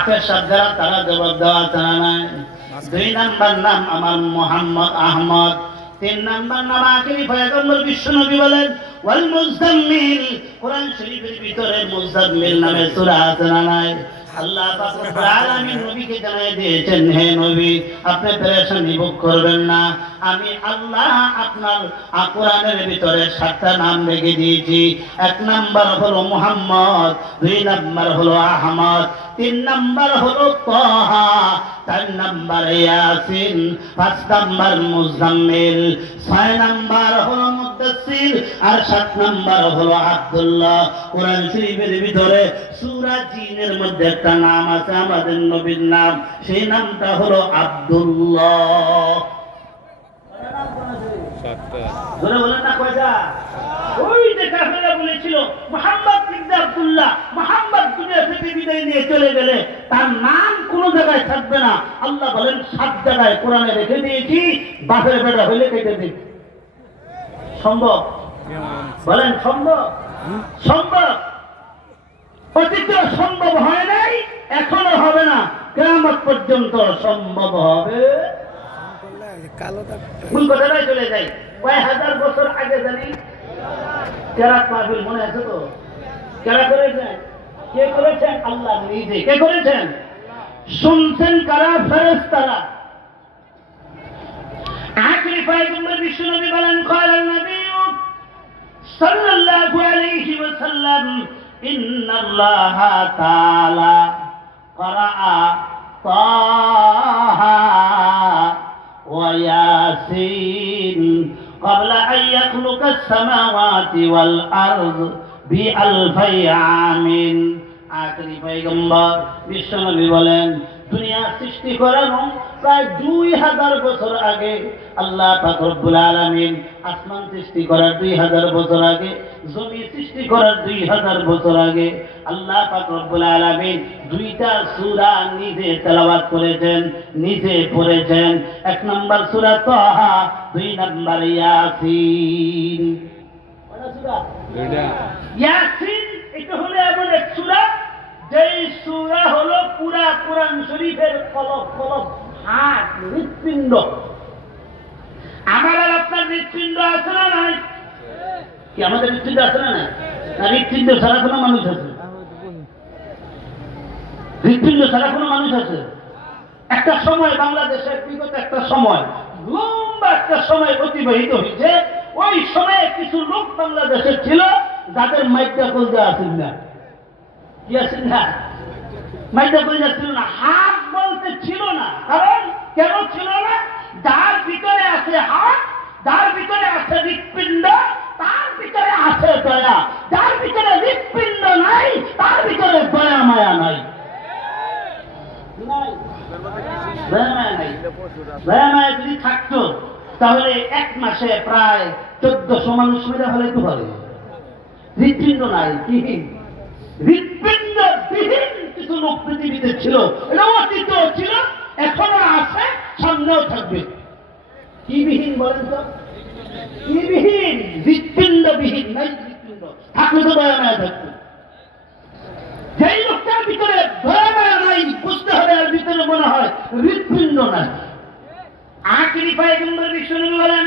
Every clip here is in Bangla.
হাফেজ সাহেবরা তারা জবাব দেওয়া জানা নাই। দুই নাম্বার নাম আমার মোহাম্মদ আহমদ। তিন নাম্বার নাম আখিরি পয়গম্বর বিশ্বনবী বলেন, ওয়াল কোরআন শরীফের ভিতরে নামে সূরা আছে না নাই? আল্লাহ পাক আলামিন নবীকে জানাই দিয়েছেন, হে নবী, আপনি পেরেশানি ভোগ করবেন না। আমি আল্লাহ আপনার কোরআনের ভিতরে সাতটা নাম দিয়েছি। এক নাম্বার হলো মুহাম্মদ, দুই নাম্বার হলো আহমদ তিন নাম্বার হলো তহা, চার নাম্বার ইয়াসিন, পাঁচ নাম্বার মুজাম্মিল, ছয় নাম্বার হলো মুদ্দাসির আর সাত নাম্বার হলো আব্দুল্লাহ। কোরআন শরীফের ভিতরে সূরা জিনের মধ্যে একটা নাম আছে, আমাদের নবীর নাম। সেই নামটা হলো আব্দুল্লাহ। ধরে বলেন না কয়টা? ওই যে কাফেরা বলেছিল, মোহাম্মদ আব্দুল্লাহ, মোহাম্মদ দুনিয়া থেকে নিয়ে চলে গেলে তার নাম কোন জায়গায় থাকবে না। আল্লাহ বলেন, সাত জায়গায় কোরআনে রেখে দিয়েছি, বাপের বেটা হইলে কেটে দিন। সম্ভব? বলেন, সম্ভব? সম্ভব? অতীতে সম্ভব হয় নাই, এখনও হবে না। কেমন পর্যন্ত সম্ভব হবে। ভুল কথাটাই চলে যাই কয় হাজার বছর আগে জানি, কেরাত মাহফিল মনে আছে তো? কেরা করেছেন? কে করেছেন আল্লাহ নিজে কে করেছেন শুনছেন কারা ফেরেস তারা আখরি পয়গম্বর বিশ্বনবী বলেন قال النبي صلى الله عليه وسلم إن الله تعالى قرأ طه وياسين قبل أن يخلق السماوات والأرض বি আমিন বলেন সৃষ্টি দুই হাজার আগে আল্লাহ আসমান সৃষ্টি দুই হাজার আগে, জমি সৃষ্টি দুই হাজার আগে আল্লাহ দুইটা সুরা নিজে তেলাবাত করেছেন, নিজে পড়েছেন। এক নম্বর সুরা তহা, দুই নম্বর ইয়াসিন। ইয়াসিন এটা হলো এমন এক সূরা যেই সূরা হলো পুরা কোরআন শরীফের কলব হাত হৃৎপিণ্ড। আমার আর আপনার হৃৎপিণ্ড আছে না নাই? কি আমাদের হৃৎপিণ্ড আছে না নাই? না হৃৎপিণ্ড ছাড়া কোনো মানুষ আছে? হৃৎপিণ্ড ছাড়া কোনো মানুষ আছে? একটা সময় বাংলাদেশের বিগত একটা সময় লম্বা একটা সময় অতিবাহিত হয়েছে। ওই সময়ে কিছু লোক বাংলাদেশের ছিল, যাদের মাইকটা কলজা আসেন না। কি আসেন না? মাইকটা কলজা ছিল না। হাত বলতে ছিল না। কারণ কেন ছিল না? যার ভিতরে আছে হাত, যার ভিতরে আছে হৃৎপিণ্ড, তার ভিতরে আছে দয়া। যার ভিতরে হৃৎপিণ্ড নাই, তার ভিতরে দয়া মায়া নাই। নাই। দয়া মায়া নাই। দয়া মায়া যদি থাকতো তাহলে এক মাসে প্রায় চোদ্দশো মানুষ মেরে ফেলে তো পারে। হৃৎপিণ্ড নাই বিহীন হৃৎপিণ্ড বিহীন কিছু লোক পৃথিবীতে ছিল অতীত ছিল, এখনও আছে, সামনেও থাকবে। কি বিহীন বলেন তো? কি বিহীন? বিহীন, নাই তো দয়া মায়া যেই লোকটার ভিতরে দয়া মায়া নাই বুঝতে হবে আর ভিতরে মনে হয় নাই বিষ্ণু বলেন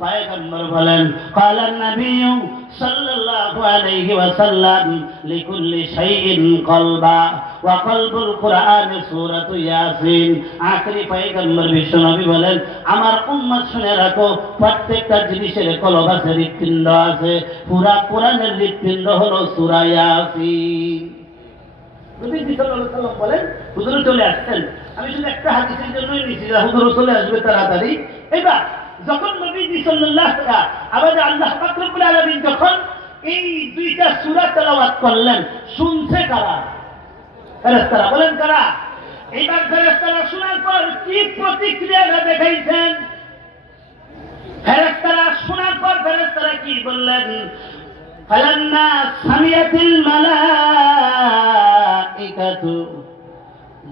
পয়গম্বর বলেন কালার নবীয় সাল্লাল্লাহু আলাইহি ওয়াসাল্লাম লিকুল্লি শাইইন কলবা ওয়া কলবুল কুরআন সূরাতু ইয়াসিন। আখরি পয়গম্বর বিশ্বনবী বলেন, আমার উম্মত শুনে রাখো, প্রত্যেকটা জিনিসের কলব আছে, হৃৎপিণ্ড আছে। পুরা কোরআনের হৃৎপিণ্ড হলো সূরা ইয়াসিন। বলেন চলে আসছেন। আমি শুধু একটা হাদিসের জন্যই নিছি হুজুর চলে আসবে তাড়াতাড়ি। এবার যখন নবীজি সাল্লাল্লাহু আমাদের আল্লাহ পাক রব্বুল আলামিন যখন এই দুইটা সূরা তেলাওয়াত করলেন, শুনছে কারা? ফেরেশতারা, বলেন কারা? এইবার ফেরেশতারা শোনার পর কি প্রতিক্রিয়া দেখাইছেন? ফেরেস্তারা শোনার পর ফেরেস্তারা কি বললেন? ফালান্না সামিয়াতিল মালাইকাতু,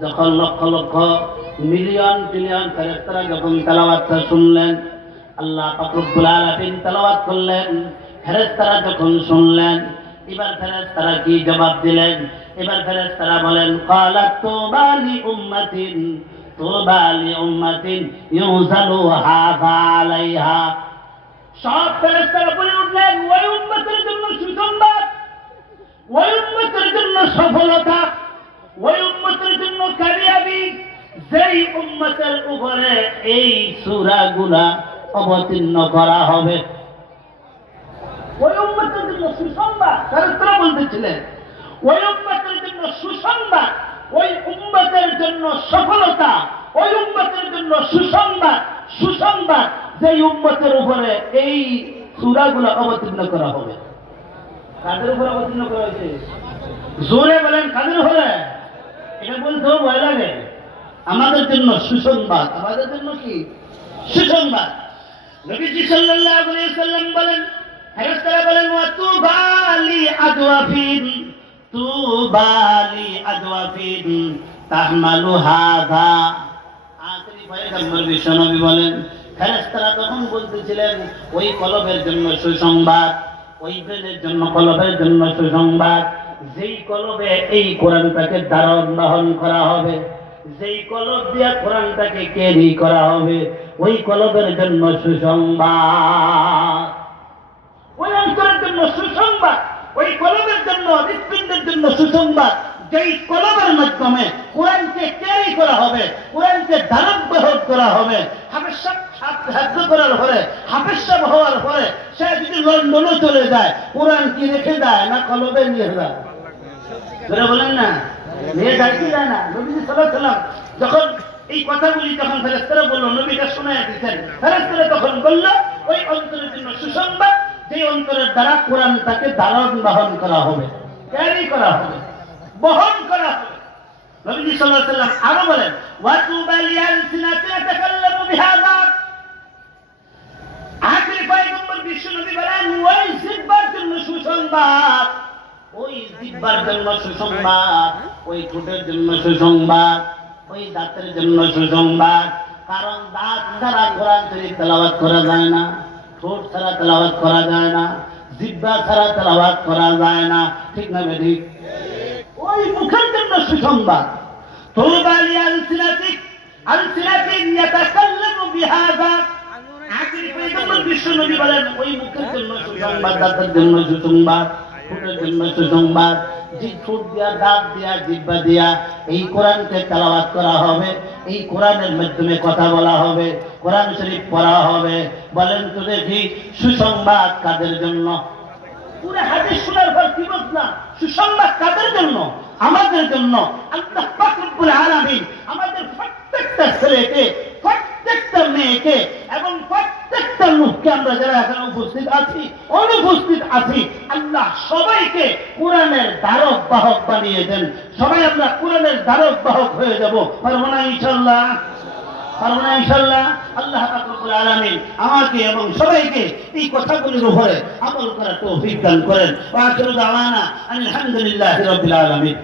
যখন লক্ষ লক্ষ মিলিয়ন ট্রিলিয়ন ফেরেস্তারা যখন তেলাওয়াতটা শুনলেন আল্লাহ পাক রব্বুল আলামিন তেলাওয়াত করলেন। ফেরেস্তারা যখন শুনলেন, এবার ফেরেস্তারা কি জবাব দিলেন? এবার ফেরেস্তারা বলেন ক্বালাত তুবা লি উম্মাতিন তুবা লি উম্মাতিন ইউজালু হাযা আলাইহা। সব ফেরেস্তারা বলে উঠলেন, ওই উম্মতের জন্য সুসংবাদ, ওই উম্মতের জন্য সফলতা, ওই উম্মতের জন্য কামিয়াবি। যেই উম্মতের উপরে এই সূরাগুলা অবতীর্ণ করা হবে। ওই উম্মতের জন্য সুসংবাদ ফেরেশতারা বলতেছিলেন ওই উম্মতের জন্য সুসংবাদ ওই উম্মতের জন্য সফলতা ওই উম্মতের জন্য সুসংবাদ সুসংবাদ যেই উম্মতের উপরে এই সূরাগুলো অবতীর্ণ করা হবে। কাদের উপরে অবতীর্ণ করা হয়েছে? জোরে বলেন কাদের উপরে? এটা বলতেও ভয় লাগে। আমাদের জন্য সুসংবাদ। আমাদের জন্য কি? সুসংবাদ। নবীজি সাল্লাল্লাহু আলাইহি সাল্লাম বলেন, ফেরেশতারা বলেন, ওয়া তুবালি আদওয়াফিন তুবালি আদওয়াফিন, তাহমালু হাযা। আখরি পয়গম্বর বিশ্বনবী বলেন, ফেরেশতারা তখন বলতেছিলেন, ওই কলবের জন্য সুসংবাদ, ওই ব্রেনের জন্য, কলবের জন্য সুসংবাদ, যেই কলবে এই কোরআনটাকে ধারণ বহন করা হবে। যেই কলব দিয়া কোরআনটাকে ক্যারি করা হবে, ওই কলবের জন্য সুসংবাদ। ওই অন্তরের জন্য সুসংবাদ, ওই কলমের জন্য, হৃৎপিণ্ডের জন্য সুসংবাদ। যেই কলমের মাধ্যমে কোরআনকে ক্যারি করা হবে, কোরআনকে ধারণ বহন করা হবে হাফেজ সাহায্য করার পরে হাফেজ হওয়ার পরে সে যদি লন্ডনও চলে যায়, কোরআন কি রেখে যায় না কলবে নিয়ে যায়? বলেন না। নিয়ে যায় না, নবীজি সাল্লাম যখন এই কথাগুলি যখন ফেরেস্তারা বলল নবীটা শোনায় দিচ্ছেন ফেরেস্তারা তখন বলল, ওই অন্তরের জন্য সুসংবাদ যে অন্তরের দ্বারা কোরআনটাকে ধারণ বহন করা হবে ক্যারি করা হবে, বহন করা হবে। নবীজি সাল্লাল্লাহু সাল্লাম আরও বলেন ওয়াতুবালিয়ান সিনাতিনা তাকাল্লামু বিহাযা আখেরি পয়গম্বর বিশ্ব নবী বলেন ওই জিব্বার জন্য সুসংবাদ। ওই জিব্বার জন্য সুসংবাদ, ওই ঠোঁটের জন্য সুসংবাদ, ওই দাঁতের জন্য সুসংবাদ। কারণ দাঁত ছাড়া কোরআন শরীফ তেলাওয়াত করা যায় না, ঠোঁট ছাড়া তেলাওয়াত করা যায় না, জিব্বা ছাড়া তেলাওয়াত করা যায় না। ঠিক না ঠিক ওই মুখের জন্য সুসংবাদ। তোবালি আলসিনাতিক আলসিনাতিক ইয়াতাকাল্লামু বিহাযা। আখেরি পয়গম্বর বিশ্ব নবী বলেন, ওই মুখের জন্য সুসংবাদ, দাঁতের জন্য সুসংবাদ। ঠোঁটের জন্য সুসংবাদ যে ঠোঁট দিয়া দাঁত দিয়া জিব্বা দিয়া এই কোরআনকে তেলাওয়াত করা হবে, এই কোরআনের মাধ্যমে কথা বলা হবে, কোরআন শরীফ পড়া হবে। বলেন তো দেখি, সুসংবাদ কাদের জন্য? পুরো হাদিস শোনার পর কি বুঝলাম? সুসংবাদ কাদের জন্য? আমাদের জন্য। আল্লাহ পাক রব্বুল আলামিন আমাদের প্রত্যেকটা ছেলেকে, প্রত্যেকটা মেয়েকে এবং প্রত্যেকটা লোককে আমরা যারা এখানে উপস্থিত আছি, অনুপস্থিত আছি, আল্লাহ সবাইকে কোরআনের ধারক বাহক বানিয়ে দেন। সবাই আমরা কোরআনের ধারক বাহক হয়ে যাব। পারব না ইনশাল্লাহ পারব না ইনশাল্লাহ আল্লাহ পাক রব্বুল আমাকে এবং সবাইকে এই কথাগুলির উপরে আমল করার তৌফিক দান করেন। আলহামদুলিল্লাহি রাব্বিল আলামিন।